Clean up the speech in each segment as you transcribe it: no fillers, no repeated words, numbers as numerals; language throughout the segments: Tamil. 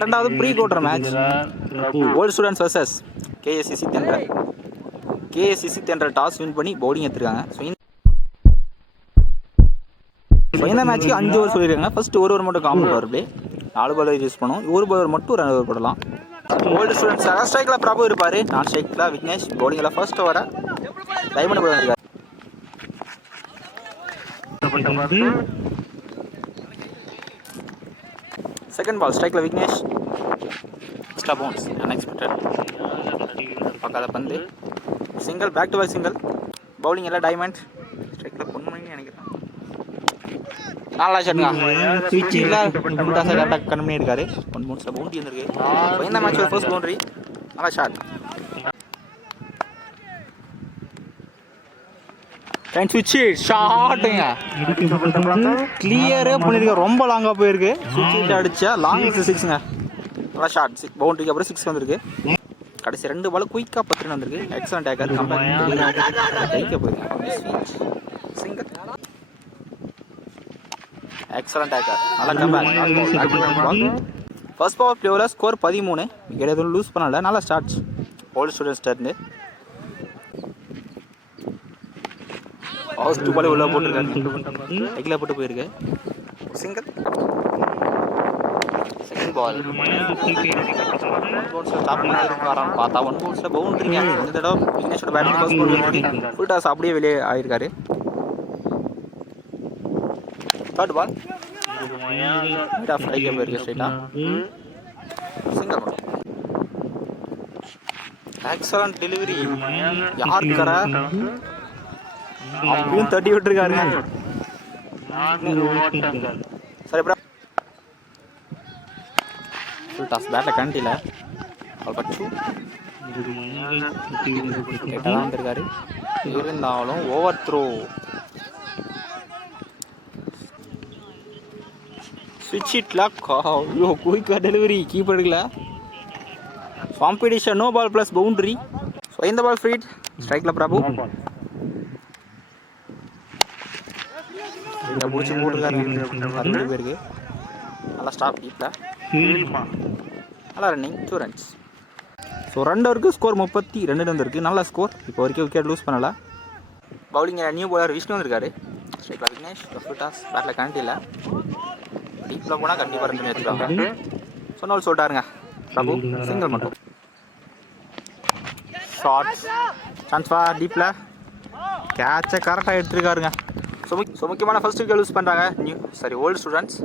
இரண்டாவது pre quarter match old students versus KSCC Thendral. KSCC Thendral toss win பண்ணி பவுலிங் எடுத்துருக்காங்க. ஸோ இந்த மேட்ச்சுக்கு 5 ஓவர் சொல்லியிருக்காங்க. ஃபர்ஸ்ட் ஒரு ஓவர் மட்டும் common power play, 4 bowler use பண்ணுவோம். ஒரு பாலர் மட்டும் 2 ஓவர் போடலாம். ஓல்டு ஸ்டூடெண்ட்ஸ் ஸ்ட்ரைக்கில் பிரபு இருப்பார், நான் ஸ்ட்ரைக்கில் விக்னேஷ், பவுலிங்கில் ஃபர்ஸ்ட் ஓவரை டைமண்ட் போட வந்திருக்காரு. செகண்ட் பால் ஸ்ட்ரைக்கில் விக்னேஷ், எக்ஸ்ட்ரா பவுன்ஸ், அன்எக்ஸ்பெக்டட், பார்க்காத பந்து, single, back to back single. Bowling எல்லாம் டைமண்ட், ஸ்ட்ரைக்கில் பொன்மணின்னு நினைக்கிறேன். நல்லா ஷாட்டுங்க, ஸ்விட்சில் கரெக்டாக கண் பண்ணி இருக்காரு. 1 பவுன்ஸில் பவுண்ட்ரி வந்துருக்கு. இந்த மேட்சோட ஃபர்ஸ்ட் பவுண்ட்ரி, நல்லா ஷாட். ஷாட்டுங்க கிளியரே பண்ணிருக்க, ரொம்ப லாங்காக போயிருக்கு. சுவிட்ச் அடிச்சா லாங் 6ங்க, நல்லா ஷாட். பவுண்டரிக்கு அப்புறம் 6 வந்திருக்கு. கடைசி 2 பால் குயிக்காக 10 வந்திருக்கு. எக்ஸலண்ட் டேக்கர், கைக்க போயிருக்கு. சிங்கிள், எக்ஸலண்ட் டேக்கர், நல்லா கம்பேக். ஃபர்ஸ்ட் பவர் பிளேவில் ஸ்கோர் 13. விக்கெட் எதுவும் லூஸ் பண்ணல, நல்லா start. Old students turn. First ball உள்ள போட்டுருக்காரு, லெக்கில் போட்டு போயிருக்கு. சிங்கிள், செகண்ட் பால் டாப் பண்ணிருக்காராம் பார்த்தா 1 பவுன்ஸில் பவுண்டரிங்க. இந்த தடவை விக்னேஷோட batting first boundary, full toss அப்படியே வெளியே ஆயிருக்காரு. தேர்ட் பால் போயிருக்கு ஸ்ட்ரைட்டா. Single ball, excellent delivery. யாருக்கார அப்பயும் தட்டி விட்டுருக்காருங்க. சரி ப்ரோ, ஃபுல் டாஸ் பேட்டில் கண்டில கேட்டால் தான் வந்திருக்காரு. இருந்தாலும் ஓவர் த்ரோ, ஸ்விட்ச் ஹிட்ல குயிக்காக டெலிவரி, கீப்பர் எடுக்கல. Competition, no ball plus boundary. So இந்த பால் ஃப்ரீட், ஸ்ட்ரைக்கில் பிரபு முடிச்சு போட்டுருக்காரு. பேருக்கு நல்லா ஸ்டாப் டீப்பில், நல்லா ரன்னிங், 2 ரன்ஸ். ஸோ 2 ஓவருக்கு ஸ்கோர் 32 வந்திருக்கு, நல்ல ஸ்கோர். இப்போ வரைக்கும் விக்கெட் லூஸ் பண்ணலை. பவுலிங் நியூ பாலர் விஷ்ணு வந்திருக்காரு. ஸ்ட்ரைக்கில் விக்னேஷ், டாஸ் பேட்டில் கனெக்ட் இல்லை. டீப்பில் போனால் கண்டிப்பாக ரன் பண்ணி எடுத்துருவாங்க. சொன்னால் சொல்லிட்டாருங்க பிரபு. சிங்கிள் மட்டும், ஷார்ட் சான்ஸ்ஃபார் டீப்பில் கேட்சை கரெக்டாக எடுத்துருக்காருங்க. ஸோ முக்கியமான ஃபர்ஸ்ட் விக்கெட் லூஸ் பண்ணுறாங்க old students.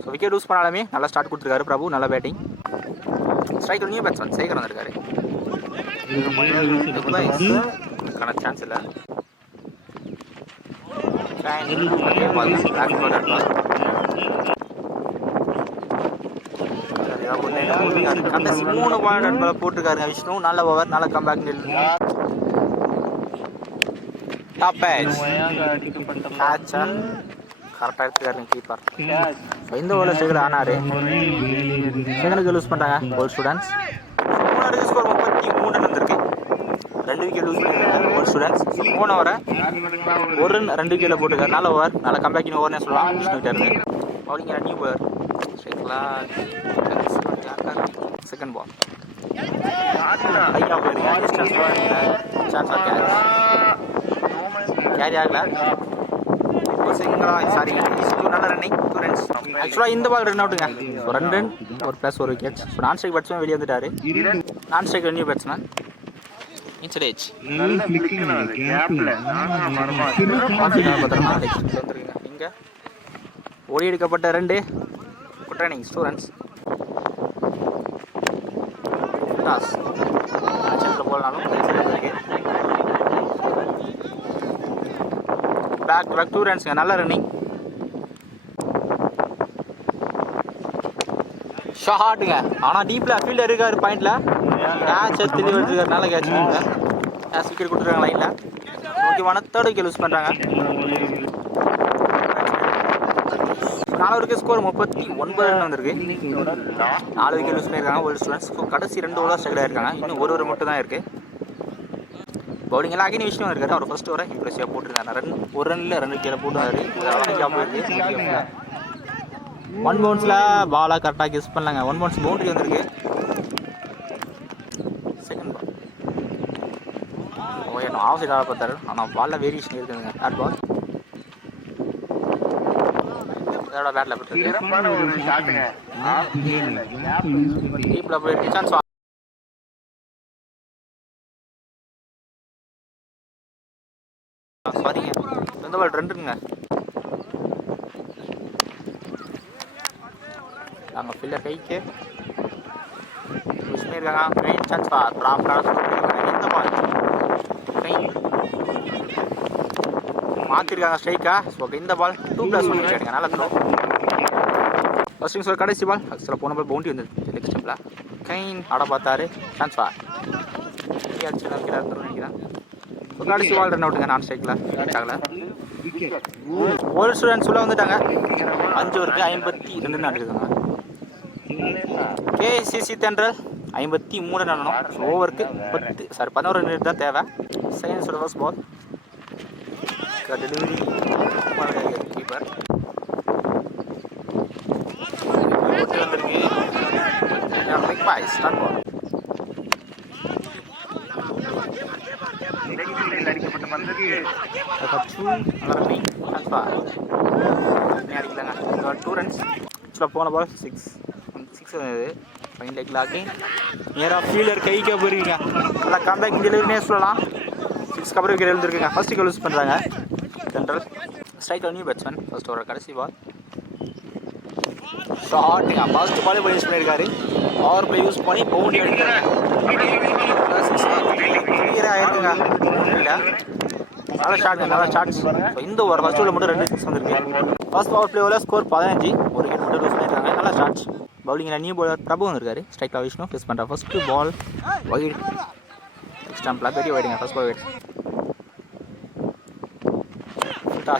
So wicket loose பண்ணாலுமே நல்லா ஸ்டார்ட் கொடுத்துருக்காரு பிரபு, நல்ல பேட்டிங். ஸ்ட்ரைக்கில் நியூ பேட்ஸ்மேன் சேகர் வந்திருக்காரு. சான்ஸ் இல்லை. கடைசி 3 பால் போட்டிருக்காருங்க விஷ்ணு, நல்ல ஓவர், நல்ல கம்பேக். டாப் பேட்ச் கேட்சா கரெக்டாக எடுத்துக்காருங்க கீப்பர். இந்த ஓவரில் ஸ்ட்ரைக்கில் ஆனார். செகண்டுக்கு லூஸ் பண்ணுறாங்க ஓல்டு ஸ்டூடெண்ட்ஸ். 3 ஸ்கோர் 33 வந்திருக்கு. 2 விக்கெட் லூஸ் பண்ணியிருக்காங்க ஓல்டு ஸ்டூடெண்ட்ஸ். போன ஓவரை 1 ரன் 2 விக்கெட்டில் போட்டுருக்காரு. நல்ல ஓவர், நல்ல கம்பேக்கிங் ஓவர்னே சொல்லலாம். விஷ்ணுக்கிட்ட இருந்து பவுலிங் நியூ பாலர் ஸ்ட்ரைக்கில். செகண்ட் பால் ஹையாக போயிருக்கேன், சான்ஸ் ஆஃப் கேட்ச் கேரி ஆகல. சாரி, நல்ல ரன்னிங், 2 ரன்ஸ். ஆக்சுவலாக இந்த பால் ரன் அவுட்டுங்க. 2 ரன், ஒரு ப்ளஸ் 1 விக்கெட். ஸோ நான் ஸ்ட்ரைக் பேட்ஸ்மேன் வெளியே வந்துட்டாரு. நான் ஸ்ட்ரைக் நியூ பேட்ஸ்மேன் இன்சடேஜ் இங்கே ஓடி எடுக்கப்பட்ட 2 குட் ரன்னிங்ஸ், 2 ரன்ஸ். டாஸ் போலனாலும் பேக் டு பேக் 2 ரன்ஸுங்க, நல்ல ரன்னிங். ஷாட்டுங்க, ஆனால் டீப்பில் ஃபீல்டர் இருக்காரு பாயிண்டில். கேட்ச் தெளிவு எடுத்துருக்காரு, நல்ல கேட்ச். கேட்ச் விக்கெட் கொடுத்துருக்காங்க லைனில். முக்கியமான 3rd விக்கெட் லூஸ் பண்ணுறாங்க. 4 ஓவருக்கு ஸ்கோர் 39 ரன் வந்திருக்கு. 4 விக்கெட் லூஸ் பண்ணியிருக்காங்க ஓல்டு ஸ்டூடெண்ட்ஸ். கடைசி 2 ஓவர் ஸ்ட்ரைக்கில் இருக்காங்க. இன்னும் 1 ஓவர் மட்டும் தான் இருக்குது. பவுலிங் எல்லாம் அகைன் விஷ்ணு இருக்காரு. அவர் ஃபர்ஸ்ட் ஓவரை இம்ப்ரெசிவாக போட்டுருக்காரு. 1 ரன்னில் 2 விக்கெட் போட்டுருக்காரு. ஒன் பவுன்ஸில் பாலாக கரெக்டாக கெஸ் பண்ணலாங்க. ஒன் பவுன்ஸ் பவுண்டரி வந்திருக்கு. செகண்ட் பால் என்ன ஆஃப் சைடாக பார்த்தாரு. ஆனால் பாலில் வேரியேஷன் இருக்குதுங்க. பேட் பால் இதோட பேட்டில் போட்டுருக்கு. டீப்பில் போயிட்டு சான்ஸ் சாரிங்க. இந்த பால் 2ங்க. நாங்கள் ஃபில்லர் கைக்கு யூஸ் பண்ணியிருக்காங்க. மெயின் சான்ஸ் ப்ராப்பராக இந்த பால் கை மாற்றிருக்காங்க ஸ்ட்ரைக்கா. ஸோ இந்த பால் 2+1 விக்கெட்டுங்க. நல்லா த்ரோ. ஃபர்ஸ்ட் இங்ஸ் கடைசி பால் ஆக்சுவலாக போன பால் பவுண்டரி வந்துருக்கு. நெக்ஸ்ட் டைமில் கைன் ஆட பார்த்தாரு. சான்ஸ் அடிச்சு நினைக்கிறேன். கடைசி பால் ரன் அவுட்டுங்க. நான் ஸ்ட்ரைக்கில் ஆகல. ஓல்டு ஸ்டூடெண்ட்ஸ் உள்ள வந்துட்டாங்க. 5 ஓவருக்கு 52 ரன் அடிக்குதுங்க. கேசிசி தென்றல் 53 ரன் ஆடணும். ஓவருக்கு 11 ரன் தான் தேவை. Second first ball delivery keeper வந்திருக்கு. ஸ்டார்ட் பால் அடிக்கலாங்க. 2 ரன்ஸ். ஆக்சுவலாக போன பால் 6 வந்தது. ஃபைன் லைக் லாக்கி நேராக ஃபீல்டர் கைக்கு போயிருக்கீங்க. நல்லா கம்பேக் டெலிவரினே சொல்லலாம். 6 கவர் விக்கெட் எழுந்திருக்குங்க. ஃபர்ஸ்ட் விக்கெட் யூஸ் பண்ணுறாங்க சென்ட்ரல். ஸ்ட்ரைக்கில் நியூ பேட்ஸ்மேன். ஃபர்ஸ்ட் ஓவர் கடைசி பால் ஷார்ட்டுங்க. ஃபர்ஸ்ட் பாலே போய் யூஸ் பண்ணியிருக்காரு. பவர் பிளே யூஸ் பண்ணி பவுண்டரி அடிக்கிறாங்க. கிளியராக ஆயிருக்குங்க. பவுண்டரியில் நல்ல ஷார்ட்ஸ். ஸோ இந்த ஓவர் ஃபர்ஸ்ட் ஓவர் மட்டும் 2 6 வந்திருக்கு. ஃபர்ஸ்ட் பவர் பிளேவில் ஸ்கோர் 15. ஒரு விக்கெட் மட்டும் யூஸ் பண்ணியிருக்காங்க. நல்லா ஷார்ட்ஸ். பவுலிங்கில் நியூ பாலர் பிரபு வந்திருக்காரு. ஸ்ட்ரைக்கில் விஷ்ணு ஃபேஸ் பண்ணுறா. First ball wide. ஸ்டம்பில் பெரிய வைடுங்க. First ball wide.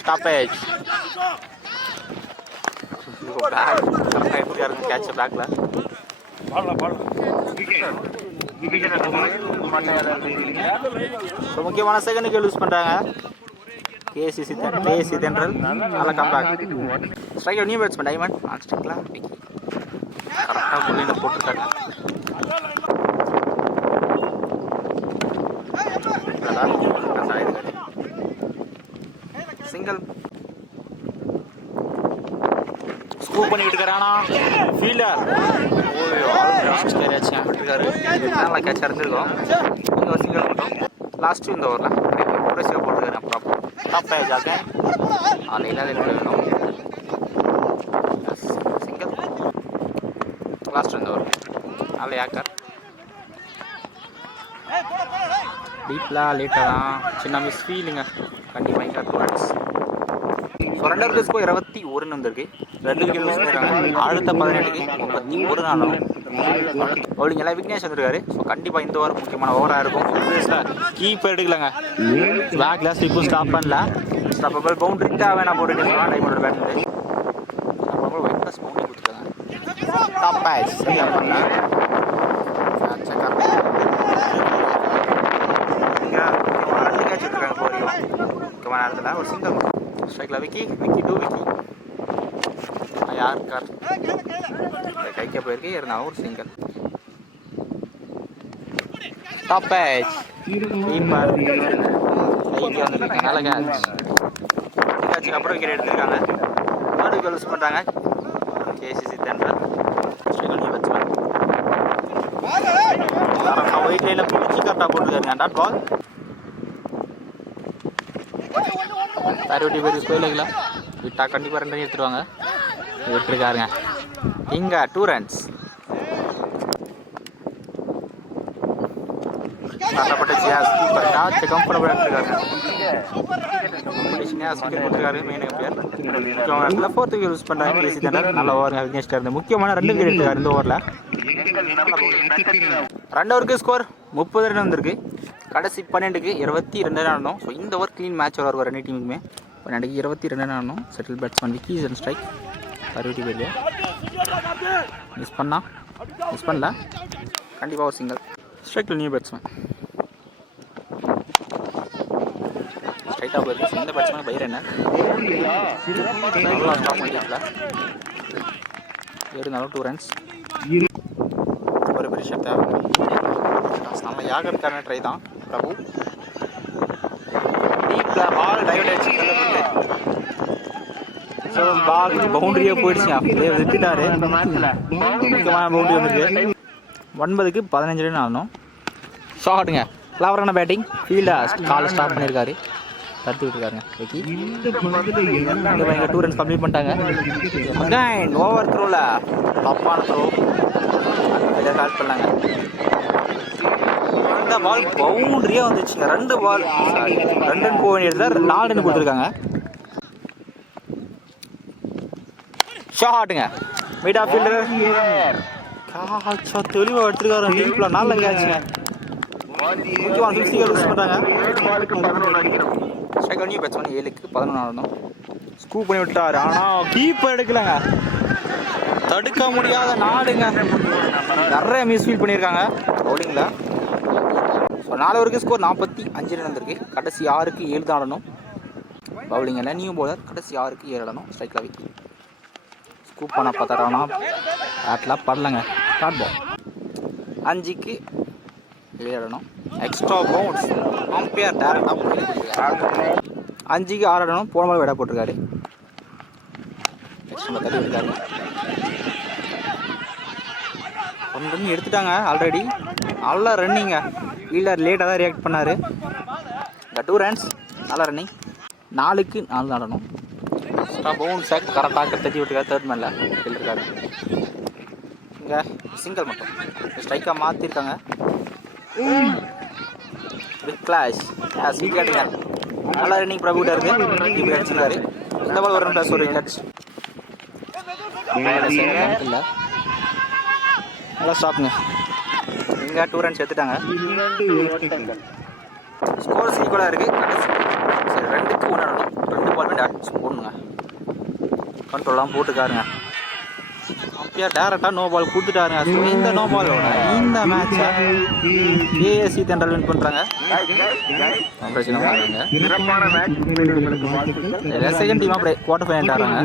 Stoppage catch பேக்கில் முக்கியமான செகண்ட் விக்கெட் யூஸ் பண்ணுறாங்க. கேசி தென்றல் நல்லா comeback. Striker new batsman diamond. நான் ஸ்ட்ரைக்கில் கரெக்டாக புள்ளியில் போட்டிருக்காங்க. சிங்கிள் ஸ்கூப் பண்ணிக்கிட்டு இருக்காரானா ஃபீல்டர். நல்லா கேட்ச் இருந்திருக்கோம். இந்த ஒரு சிங்கிள் மட்டும் லாஸ்ட்டு இந்த ஓவரில் ப்ரொசீவ் போட்டுருக்காரு. அப்புறம் டாப் பேஜ் ஆக அதில் இல்லாத வேணும். சிங்கிள் லாஸ்ட் இந்த ஓவர் நல்ல ஏக்கர். டீப்லாம் லேட்டாக தான் சின்ன மிஸ் ஃபீலிங்க. கண்டிப்பாக இங்கே 2 ரன்ஸ். ஸோ 2 ஓவருக்கு ஸ்கோர் 21 வந்திருக்கு. 2 விக்கெட் யூஸ் பண்ணியிருக்காங்க. அடுத்த 18க்கு 31 ஆனாலும் பவுலிங் எல்லாம் விக்னேஷ் வந்துருக்காரு. ஸோ கண்டிப்பாக இந்த ஓவர் முக்கியமான ஓவராக இருக்கும். கீப்பர் எடுக்கலங்க. பேக்கில் ஸ்லிப்பும் ஸ்டாப் பண்ணல. ஸ்டாப்பபிள் பவுண்டரி தேவை நான் போட்டுட்டு டைமோட பேட்டில் ஒயிட் ப்ளஸ் பவுண்டரி கொடுத்துருக்காங்க. டாப் பேட்ச் சரியாக பண்ணல. முக்கியமான நேரத்தில் ஒரு சிங்கிள் மட்டும் ஸ்ட்ரைக்கில் விக்கி 2 விக்கி யார் கார் கைக்க போயிருக்கு. இருந்தாலும் ஒரு சிங்கிள். டாப் பேட்ச் கீப்பர் கைக்கு வந்துருக்காங்க. நல்ல கேட்ச். அப்புறம் விக்கெட் எடுத்திருக்காங்க. 3 விக்கெட் யூஸ் பண்ணுறாங்க. கேசிசி தென்றல் ஸ்ட்ரைக்கில் நியூ பேட்ஸ்மேன் ஒயிட் லைனில் பிடிச்சி கரெக்டாக போட்டுருக்காருங்க. டாட் பால் பேரோட்டி பேர் ஸ்கோயிலுங்களா விட்டா கண்டிப்பாக 2 ரன் எடுத்துருவாங்க. விட்டுருக்காருங்க. இங்கே 2 ரன்ஸ். கஷ்டப்பட்டு சியாஸ் கீப்பர் டாச் கம்ஃபர்டபுளாக எடுத்துருக்காங்க. கொடுத்துருக்காரு மெயின் பிளேயர். முக்கியமான இடத்துல 4th விக்கெட் யூஸ் பண்ணுறாங்க. கேசி தென்றல் நல்ல ஓவருங்க. விக்னேஷ் இருந்து முக்கியமான 2 விக்கெட் எடுத்துருக்காரு இந்த ஓவரில். 2 ஓவருக்கு ஸ்கோர் 30 ரன் வந்திருக்கு. கடைசி 12க்கு 22 ரன் ஆடணும். ஸோ இந்த ஓவர் க்ளீன் மேட்ச் ஓவர் வரும் 2 டீமுக்குமே. 12க்கு 22 ரன் ஆடணும். Settle batsman Vicky and strike. அறுபத்தி பேர் மிஸ் பண்ணல. கண்டிப்பாக ஒரு சிங்கிள். ஸ்ட்ரைக்கில் நியூ பேட்ஸ்மேன் ஸ்ட்ரைட்டாக போயிருக்கு. இந்த பேட்ஸ்மேன் பை ரன்னர் நல்லா ஸ்டாப் பண்ணிக்கல. இருந்தாலும் 2 ரன்ஸ். ஒரு பெரிய ஷாட் தேவை. நம்ம யாகருக்கான ட்ரை தான் பிரபு. டீப்ல பால் டைவர்ட் ஆயிடுச்சு. ஸோ பால் பவுண்டரியே போயிடுச்சுங்க. அப்படியே விட்டுட்டாரு. முக்கியமான பவுண்டரி வந்துருக்கு. 9க்கு 15 ரன் ஆகணும். ஷாட்டுங்க. கிளவரான பேட்டிங். ஃபீல்டர் காலை ஸ்டாப் பண்ணியிருக்காரு. தடுத்து விட்டுருக்காருங்க. வெக்கி 2 ரன்ஸ் கம்ப்ளீட் பண்ணிட்டாங்க. அகைன் ஓவர் த்ரோவில் தப்பான த்ரோ கால் பண்ணாங்க. அந்த பால் பவுண்டரியாக வந்துச்சுங்க. 2 பால் 2 ரன் போக வேண்டிய இடத்துல 4 ரன் கொடுத்துருக்காங்க. ஷாட்டுங்க. மிட் ஆஃப் ஃபீல்டர் காச்சா தெளிவாக எடுத்துருக்காரு. டீப்பில் நல்ல கேட்சுங்க. முக்கியமான 50 யூஸ் பண்ணுறாங்க. ஸ்ட்ரைக் பண்ணி பேட்ஸ்மேன் 7க்கு 11 ஆடணும். ஸ்கூப் பண்ணி விட்டார். ஆனால் கீப்பர் எடுக்கலங்க. தடுக்க முடியாத நாடுங்க. நிறைய மிஸ்ஃபீல் பண்ணியிருக்காங்க பவுலிங்கில். ஸோ 4 ஓவருக்கு ஸ்கோர் 45 ரன் வந்திருக்கு. கடைசி 6க்கு 7 தான் ஆடணும். பவுலிங்கில் நியூ பவுலர் கடைசி 6க்கு 7 ஆடணும். ஸ்ட்ரைக்கில் வைக்கி ஸ்கூப் பண்ண பார்த்தாரானா பேட்டில் படலைங்க. ஷார்ட் பால் 5க்கு 7 ஆடணும். எக்ஸ்ட்ரா பவுன்ஸ் அம்பையர் டேரக்டாக 5க்கு 6 ஆடணும். போன மாதிரி விட போட்டிருக்காரு. எக்ஸ்ட்ரா தள்ளி விட்டுருக்காரு. 1 ரன் எடுத்துட்டாங்க ஆல்ரெடி. நல்லா ரன்னிங்க. ஃபீல்டர் லேட்டாக தான் ரியாக்ட் பண்ணார். இந்த 2 ரன்ஸ் நல்லா ரன்னிங். 4க்கு 4 தான் ஆடணும். எக்ஸ்ட்ரா பவுன்ஸை கரெக்டாக தட்டி விட்டுருக்காரு. தேர்ட் மேனில் இருக்காரு. இங்கே சிங்கிள் மட்டும் ஸ்ட்ரைக்காக மாற்றிருக்காங்க. கிளாஷ் விக்கெட்டுங்க. நல்லா ரன்னிங் பிரபுகிட்ட இருக்கு. இப்படி அடிச்சிருக்காரு. இந்த பால் 1 ரன் ப்ளஸ் 1 விக்கெட். இல்லை நல்லா ஸ்டாப்புங்க. இங்கே 2 ரன்ஸ் எடுத்துட்டாங்க. ஸ்கோர்ஸ் ஈக்குவலாக இருக்குது. சரி 2க்கு 1 ஆடணும். 2 பாலுமே டேரக்ட் போடணுங்க. கண்ட்ரோலாம் போட்டுக்காருங்க. அப்பயா டேரக்டாக நோ பால் கொடுத்துட்டாருங்க. ஸோ இந்த நோ பாலோட இந்த மேட்சை ஏஎஸ்சி தென்றல் வின் பண்ணுறாங்க. செகண்ட் டீமாக குவார்டர் ஃபைனல் ஆடுறாங்க.